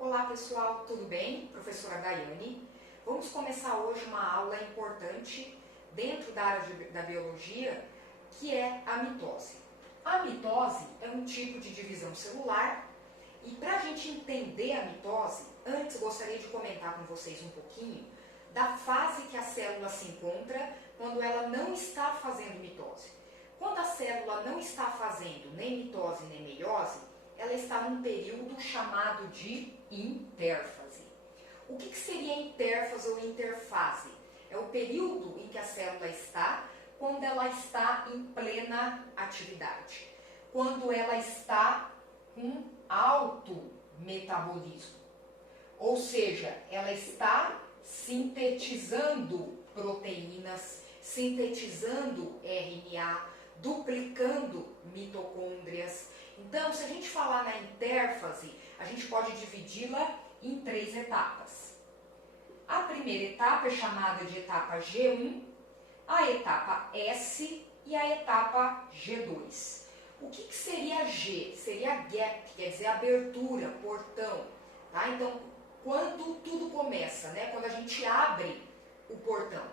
Olá pessoal, tudo bem? Professora Daiane. Vamos começar hoje uma aula importante dentro da área da biologia, que é a mitose. A mitose é um tipo de divisão celular e para a gente entender a mitose, antes gostaria de comentar com vocês um pouquinho da fase que a célula se encontra quando ela não está fazendo mitose. Quando a célula não está fazendo nem mitose nem meiose, ela está num período chamado de intérfase. O que seria intérfase ou interfase? É o período em que a célula está quando ela está em plena atividade, quando ela está com alto metabolismo, ou seja, ela está sintetizando proteínas, sintetizando RNA, duplicando mitocôndrias. Então, se a gente falar na intérfase, a gente pode dividi-la em 3 etapas. A primeira etapa é chamada de etapa G1, a etapa S e a etapa G2. O que seria G? Seria gap, quer dizer abertura, portão. Tá? Então, quando tudo começa, né? Quando a gente abre o portão.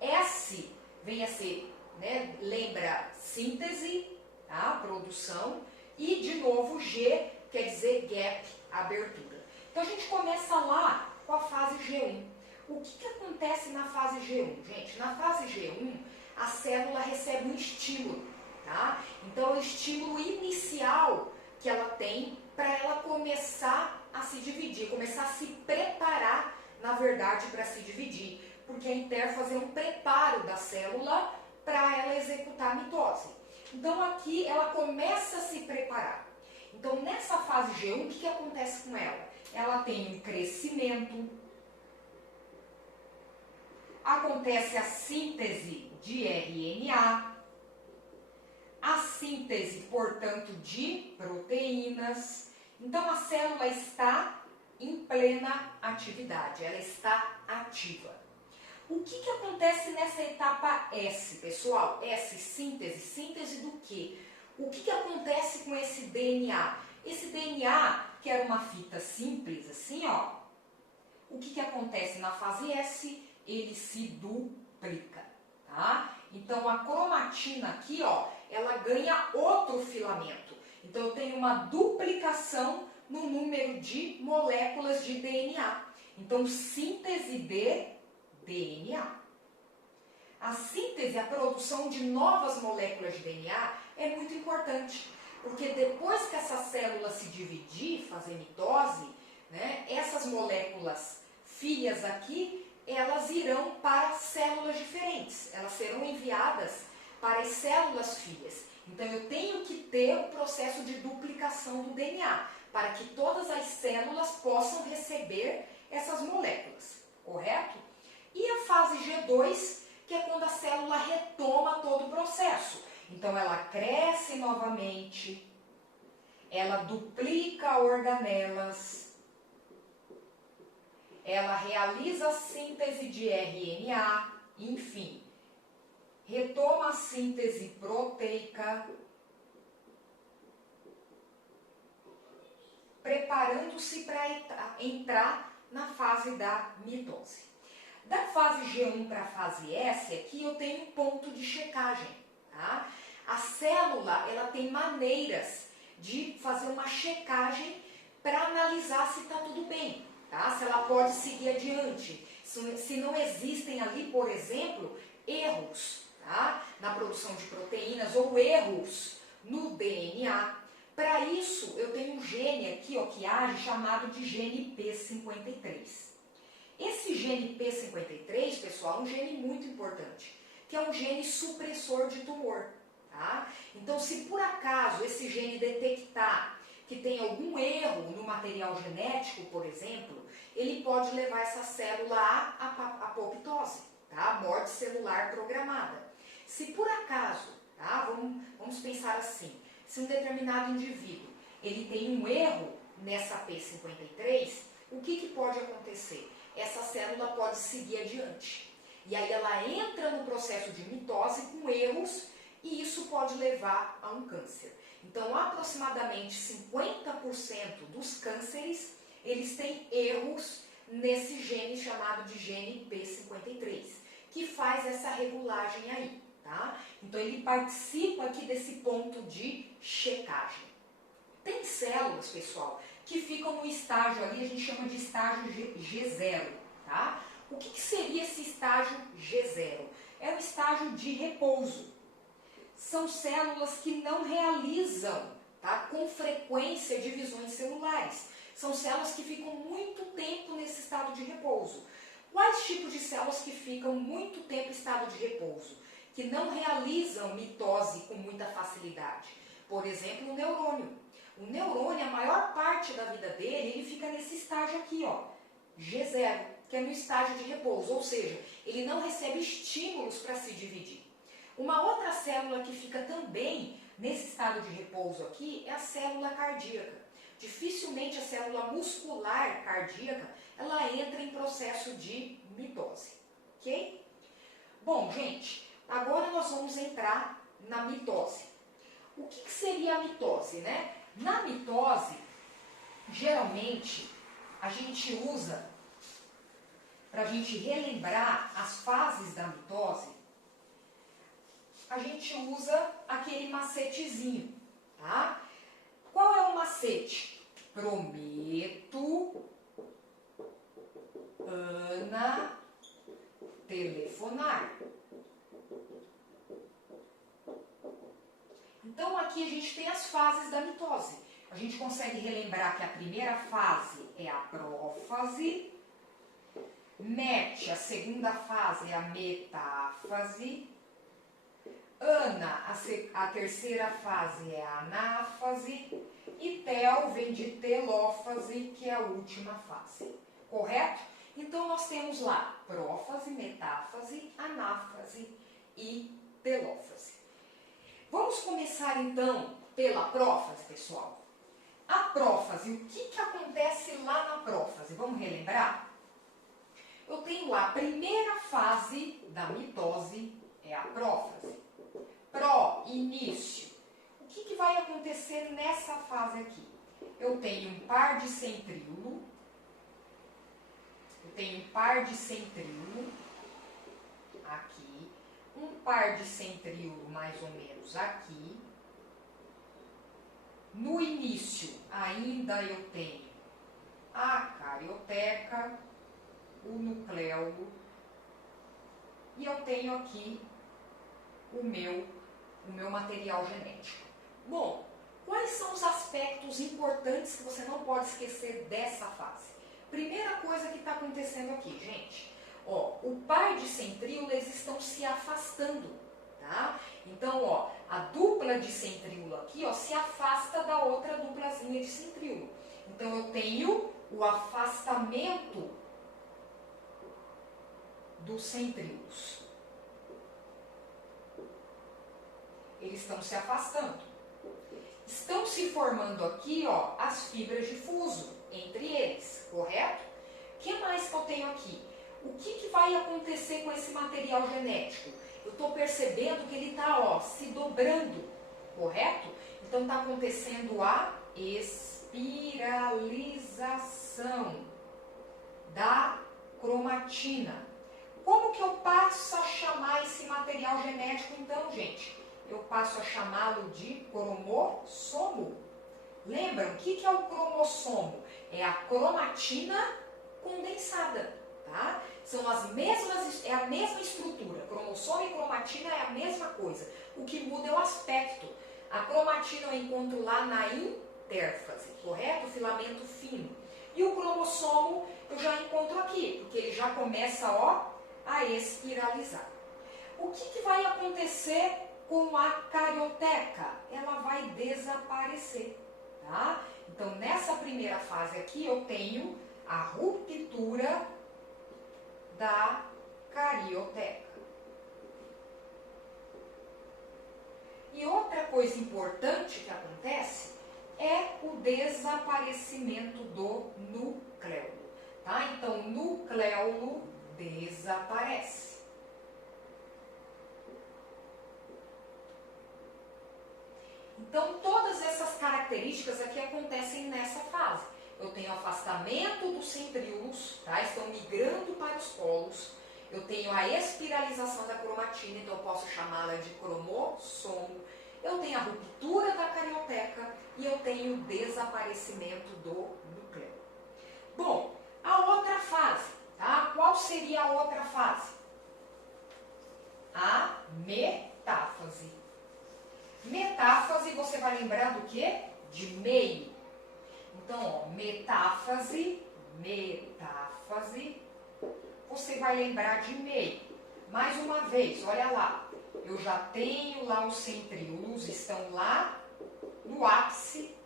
S vem a ser, né? Lembra síntese, tá? Produção. E, de novo, G quer dizer gap, abertura. Então, a gente começa lá com a fase G1. O que acontece na fase G1? Gente, na fase G1, a célula recebe um estímulo, tá? Então, é o estímulo inicial que ela tem para ela começar a se dividir, começar a se preparar, na verdade, para se dividir. Porque a intérfase é um preparo da célula para ela executar a mitose. Então, aqui ela começa a se preparar. Então, nessa fase G1, o que acontece com ela? Ela tem um crescimento, acontece a síntese de RNA, a síntese, portanto, de proteínas. Então, a célula está em plena atividade, ela está ativa. O que acontece nessa etapa S, pessoal? S, síntese. Síntese do quê? O que acontece com esse DNA? Esse DNA, que era uma fita simples, assim, ó. O que acontece na fase S? Ele se duplica, tá? Então, a cromatina aqui, ó, ela ganha outro filamento. Então, eu tenho uma duplicação no número de moléculas de DNA. Então, síntese de DNA. A síntese, a produção de novas moléculas de DNA é muito importante, porque depois que essa célula se dividir, fazer mitose, né, essas moléculas filhas aqui, elas irão para células diferentes, elas serão enviadas para as células filhas. Então eu tenho que ter o processo de duplicação do DNA, para que todas as células possam receber essas moléculas, correto? E a fase G2, que é quando a célula retoma todo o processo. Então, ela cresce novamente, ela duplica organelas, ela realiza a síntese de RNA, enfim, retoma a síntese proteica, preparando-se para entrar na fase da mitose. Da fase G1 para a fase S, aqui eu tenho um ponto de checagem, tá? A célula, ela tem maneiras de fazer uma checagem para analisar se está tudo bem, tá? Se ela pode seguir adiante, se não existem ali, por exemplo, erros, tá? Na produção de proteínas ou erros no DNA. Para isso, eu tenho um gene aqui, ó, que age, chamado de gene P53. Esse gene P53, pessoal, é um gene muito importante, que é um gene supressor de tumor, tá? Então, se por acaso esse gene detectar que tem algum erro no material genético, por exemplo, ele pode levar essa célula à apoptose, tá? Morte celular programada. Se por acaso, tá? Vamos pensar assim, se um determinado indivíduo ele tem um erro nessa P53, o que pode acontecer? Essa célula pode seguir adiante. E aí ela entra no processo de mitose com erros e isso pode levar a um câncer. Então, aproximadamente 50% dos cânceres, eles têm erros nesse gene chamado de gene P53, que faz essa regulagem aí, tá? Então ele participa aqui desse ponto de checagem. Tem células, pessoal, que ficam no estágio ali, a gente chama de estágio G0, tá? O que seria esse estágio G0? É o estágio de repouso. São células que não realizam, tá, com frequência divisões celulares. São células que ficam muito tempo nesse estado de repouso. Quais tipos de células que ficam muito tempo em estado de repouso? Que não realizam mitose com muita facilidade. Por exemplo, o neurônio. O neurônio, a maior parte da vida dele, ele fica nesse estágio aqui, ó, G0, que é no estágio de repouso, ou seja, ele não recebe estímulos para se dividir. Uma outra célula que fica também nesse estado de repouso aqui é a célula cardíaca. Dificilmente a célula muscular cardíaca, ela entra em processo de mitose, ok? Bom, gente, agora nós vamos entrar na mitose. O que seria a mitose, né? Na mitose, geralmente, a gente usa, para a gente relembrar as fases da mitose, a gente usa aquele macetezinho, tá? Qual é o macete? Prometo, Ana, telefonar. Então aqui a gente tem as fases da mitose. A gente consegue relembrar que a primeira fase é a prófase, MET, a segunda fase é a metáfase, Ana, a terceira fase é a anáfase, e tel vem de telófase, que é a última fase. Correto? Então nós temos lá prófase, metáfase, anáfase e telófase. Vamos começar então pela prófase, pessoal. A prófase, o que acontece lá na prófase? Vamos relembrar? Eu tenho lá a primeira fase da mitose, é a prófase. Pró, início. O que vai acontecer nessa fase aqui? Eu tenho um par de centríolo. Aqui. Um par de centríolo mais ou menos aqui. No início, ainda eu tenho a carioteca, o nucleolo, e eu tenho aqui o meu material genético. Bom, quais são os aspectos importantes que você não pode esquecer dessa fase? Primeira coisa que está acontecendo aqui, gente, ó, o par de centríolo, eles estão se afastando, tá? Então, ó, a dupla de centríolo aqui, ó, se afasta da outra duplazinha de centríolo. Então, eu tenho o afastamento dos centríolos. Eles estão se afastando. Estão se formando aqui, ó, as fibras de fuso entre eles, correto? O que mais que eu tenho aqui? O que vai acontecer com esse material genético? Eu estou percebendo que ele está, ó, se dobrando, correto? Então está acontecendo a espiralização da cromatina. Como que eu passo a chamar esse material genético então, gente? Eu passo a chamá-lo de cromossomo. Lembram? O que é o cromossomo? É a cromatina condensada, tá? São as mesmas, é a mesma estrutura. Cromossomo e cromatina é a mesma coisa. O que muda é o aspecto. A cromatina eu encontro lá na intérfase, correto? O filamento fino. E o cromossomo eu já encontro aqui, porque ele já começa, ó, a espiralizar. O que vai acontecer com a carioteca? Ela vai desaparecer, tá? Então, nessa primeira fase aqui, eu tenho a ruptura da carioteca. E outra coisa importante que acontece é o desaparecimento do nucleolo, tá? Então, o nucleolo desaparece. Então, todas essas características aqui acontecem nessa fase. eu tenho afastamento dos centríolos, tá? Estão migrando para os polos. Eu tenho a espiralização da cromatina, então eu posso chamá-la de cromossomo. Eu tenho a ruptura da carioteca e eu tenho o desaparecimento do núcleo. Bom, a outra fase, tá? Qual seria a outra fase? A metáfase. Metáfase, você vai lembrar do quê? De meio. Então, ó, metáfase, você vai lembrar de meio. Mais uma vez, olha lá. Eu já tenho lá os centríolos, estão lá no ápice.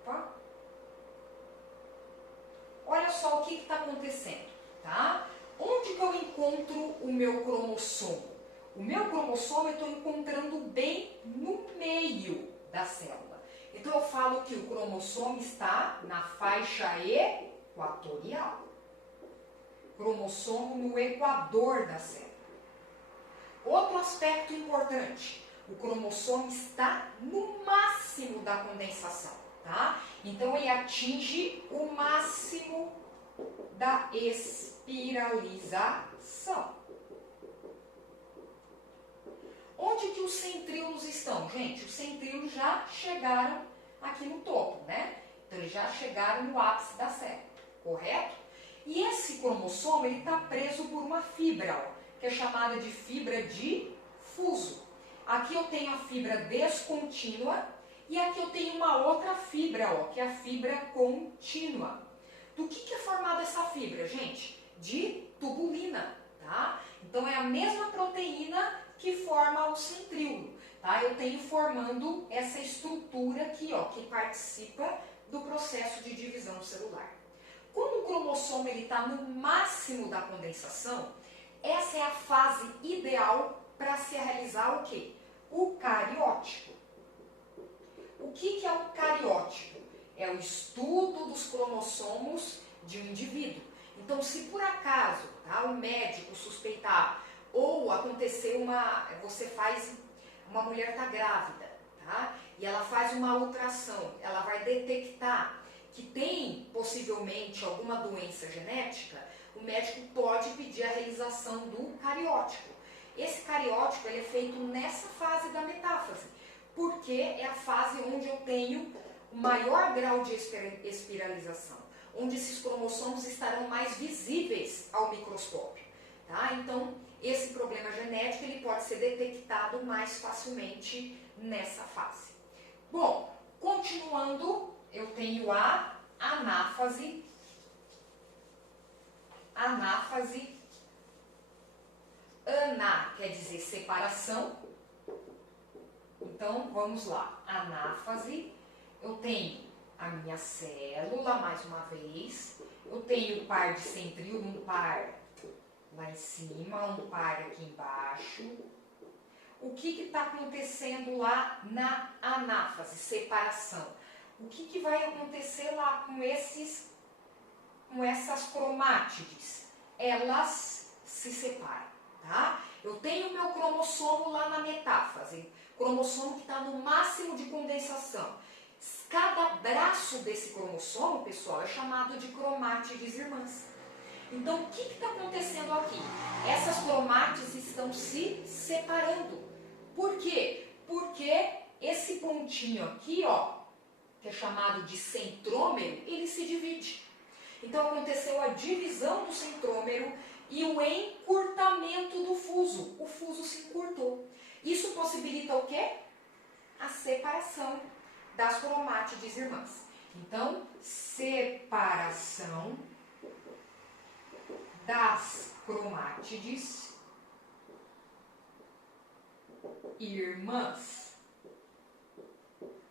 Opa. Olha só o que está acontecendo, tá? Onde que eu encontro o meu cromossomo? O meu cromossomo eu estou encontrando bem no meio da célula. Então eu falo que o cromossomo está na faixa equatorial. Cromossomo no equador da célula. Outro aspecto importante, o cromossomo está no máximo da condensação, tá? Então ele atinge o máximo da espiralização. Onde que os centríolos estão? Gente, os centríolos já chegaram aqui no topo, né? Então eles já chegaram no ápice da célula, correto? E esse cromossomo ele está preso por uma fibra, ó, que é chamada de fibra de fuso. Aqui eu tenho a fibra descontínua e aqui eu tenho uma outra fibra, ó, que é a fibra contínua. Do que é formada essa fibra, gente? De tubulina, tá? Então é a mesma proteína que forma o centríolo, tá? Eu tenho formando essa estrutura aqui, ó, que participa do processo de divisão celular. Quando o cromossomo está no máximo da condensação, essa é a fase ideal para se realizar o quê? O cariótipo. O que é o cariótipo? É o estudo dos cromossomos de um indivíduo. Então, se por acaso, tá, o médico suspeitar ou acontecer uma mulher está grávida, tá? E ela faz uma ultrassom, ela vai detectar que tem possivelmente alguma doença genética, o médico pode pedir a realização do cariótipo. Esse cariótipo ele é feito nessa fase da metáfase, porque é a fase onde eu tenho o maior grau de espiralização, onde esses cromossomos estarão mais visíveis ao microscópio, tá? Então, esse problema genético ele pode ser detectado mais facilmente nessa fase. Bom, continuando, eu tenho a anáfase. Anáfase. Aná quer dizer separação. Então, vamos lá. Anáfase. Eu tenho a minha célula, mais uma vez. Eu tenho um par de centríolo, um par lá em cima, um par aqui embaixo. O que está acontecendo lá na anáfase, separação? O que vai acontecer lá com essas cromátides? Elas se separam, tá? Eu tenho meu cromossomo lá na metáfase, cromossomo que está no máximo de condensação. Cada braço desse cromossomo, pessoal, é chamado de cromátides irmãs. Então, o que está acontecendo aqui? Essas cromátides estão se separando. Por quê? Porque esse pontinho aqui, ó, que é chamado de centrômero, ele se divide. Então, aconteceu a divisão do centrômero e o encurtamento do fuso. O fuso se encurtou. Isso possibilita o quê? A separação das cromátides irmãs. Então, separação das cromátides irmãs.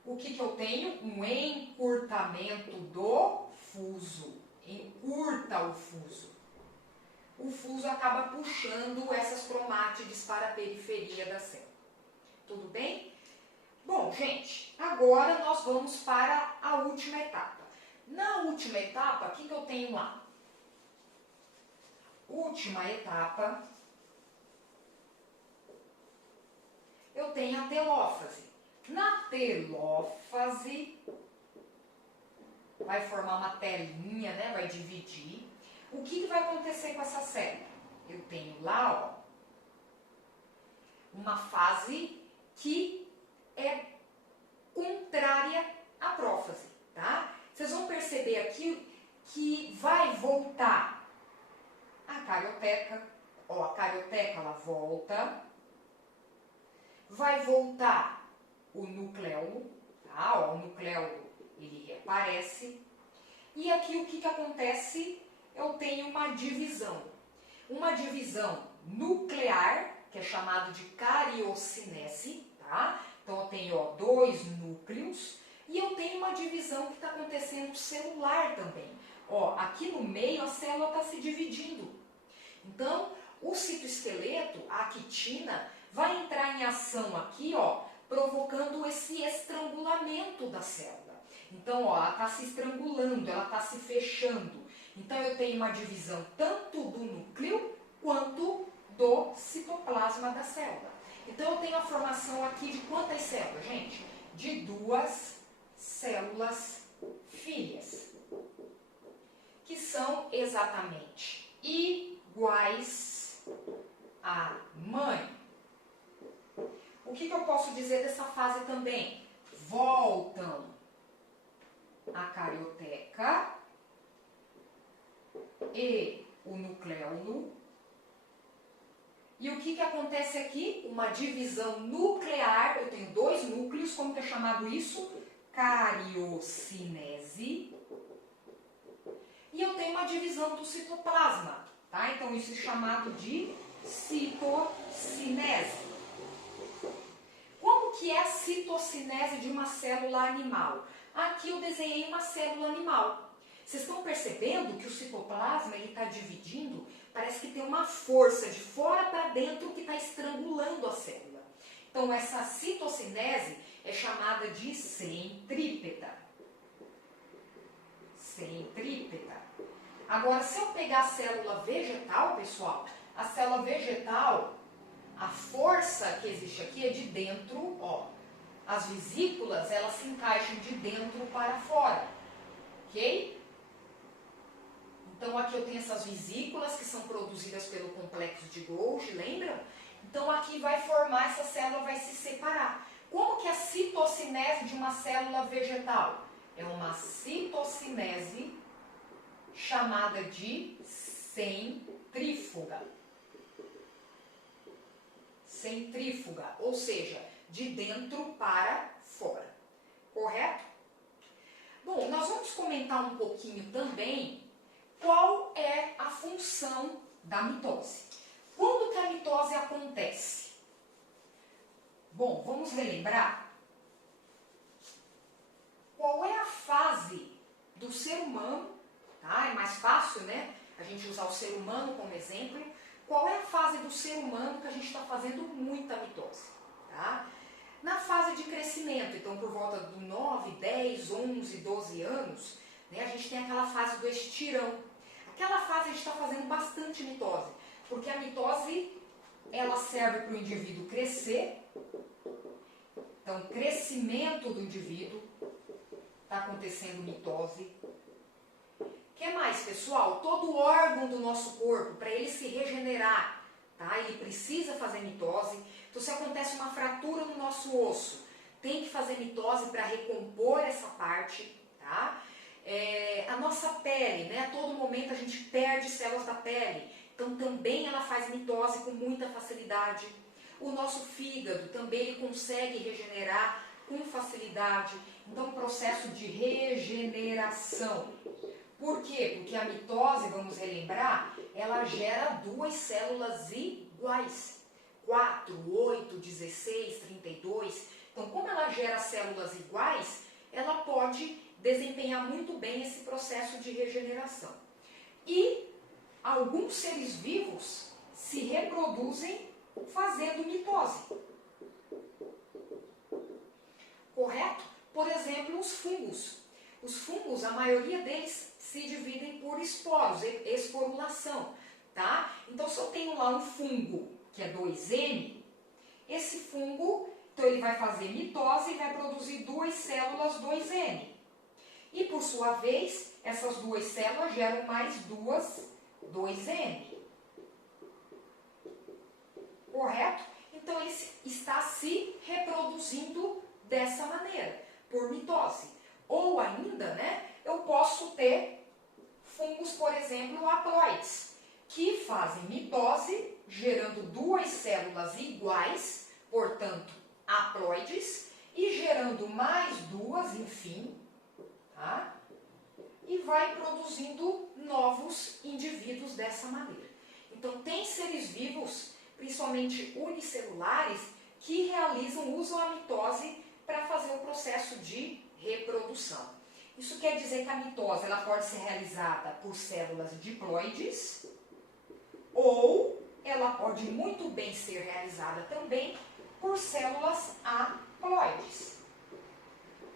O que eu tenho? Um encurtamento do fuso. Encurta o fuso. O fuso acaba puxando essas cromátides para a periferia da célula. Tudo bem? Bom, gente, agora nós vamos para a última etapa. Na última etapa, o que eu tenho lá? Última etapa, tenho a telófase. Na telófase, vai formar uma telinha, né? Vai dividir. O que vai acontecer com essa célula? Eu tenho lá, ó, uma fase que é contrária à prófase, tá? Vocês vão perceber aqui que vai voltar a carioteca, ó, a carioteca ela volta, vai voltar o nucleolo, tá? Ó, o nucleolo ele reaparece, e aqui o que acontece? Eu tenho uma divisão nuclear, que é chamado de cariocinese, tá? Então eu tenho, ó, 2 núcleos, e eu tenho uma divisão que está acontecendo celular também. Ó, aqui no meio a célula está se dividindo. Então, o citoesqueleto, a quitina, vai entrar em ação aqui, ó, provocando esse estrangulamento da célula. Então, ó, ela está se estrangulando, ela está se fechando. Então, eu tenho uma divisão tanto do núcleo quanto do citoplasma da célula. Então, eu tenho a formação aqui de quantas células, gente? De 2 células filhas, que são exatamente iguais à mãe. O que eu posso dizer dessa fase também? Voltam a carioteca e o nucleolo. E o que acontece aqui? Uma divisão nuclear. Eu tenho 2 núcleos, como que é chamado isso? Cariocinese. E eu tenho uma divisão do citoplasma, tá? Então isso é chamado de citocinese. Como que é a citocinese de uma célula animal? Aqui eu desenhei uma célula animal. Vocês estão percebendo que o citoplasma está dividindo? Parece que tem uma força de fora para dentro que está estrangulando a célula. Então essa citocinese é chamada de centrípeta. Centrípeta. Agora, se eu pegar a célula vegetal, pessoal, a célula vegetal, a força que existe aqui é de dentro, ó. As vesículas, elas se encaixam de dentro para fora, ok? Então, aqui eu tenho essas vesículas que são produzidas pelo complexo de Golgi, lembram? Então, aqui vai formar, essa célula vai se separar. Como que é a citocinese de uma célula vegetal? É uma citocinese chamada de centrífuga. Centrífuga, ou seja, de dentro para fora. Correto? Bom, nós vamos comentar um pouquinho também qual é a função da mitose. Quando que a mitose acontece? Bom, vamos relembrar qual é a fase do ser humano, tá? É mais fácil, né? A gente usar o ser humano como exemplo. Qual é a fase do ser humano que a gente está fazendo muita mitose, tá? Na fase de crescimento, então por volta do 9, 10, 11, 12 anos, né, a gente tem aquela fase do estirão. Aquela fase a gente está fazendo bastante mitose, porque a mitose, ela serve para o indivíduo crescer. Então, crescimento do indivíduo, está acontecendo mitose. O que mais, pessoal? Todo órgão do nosso corpo, para ele se regenerar, tá? Ele precisa fazer mitose. Então, se acontece uma fratura no nosso osso, tem que fazer mitose para recompor essa parte, tá? A nossa pele, né? A todo momento a gente perde células da pele, então também ela faz mitose com muita facilidade. O nosso fígado também ele consegue regenerar com facilidade. Então, processo de regeneração. Por quê? Porque a mitose, vamos relembrar, ela gera 2 células iguais. 4, 8, 16, 32. Então, como ela gera células iguais, ela pode desempenhar muito bem esse processo de regeneração. E alguns seres vivos se reproduzem fazendo mitose. Correto? Por exemplo, os fungos. Os fungos, a maioria deles se dividem por esporos, esporulação, tá? Então, se eu tenho lá um fungo que é 2M, esse fungo, ele vai fazer mitose e vai produzir duas células 2N. E, por sua vez, essas duas células geram mais duas 2N. Correto? Então, ele está se reproduzindo dessa maneira, por mitose. Ou ainda, né, eu posso ter fungos, por exemplo, haploides, que fazem mitose, gerando duas células iguais, portanto, haploides, e gerando mais duas, enfim, tá? E vai produzindo novos indivíduos dessa maneira. Então, tem seres vivos, principalmente unicelulares, que realizam, usam a mitose para fazer o processo de reprodução. Isso quer dizer que a mitose ela pode ser realizada por células diploides ou ela pode muito bem ser realizada também por células haploides,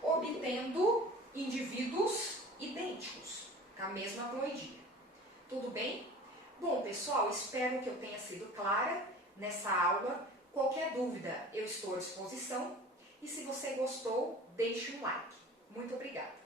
obtendo indivíduos idênticos, com a mesma haploidia. Tudo bem? Bom, pessoal, espero que eu tenha sido clara nessa aula. Qualquer dúvida, eu estou à disposição. E se você gostou, deixe um like. Muito obrigada.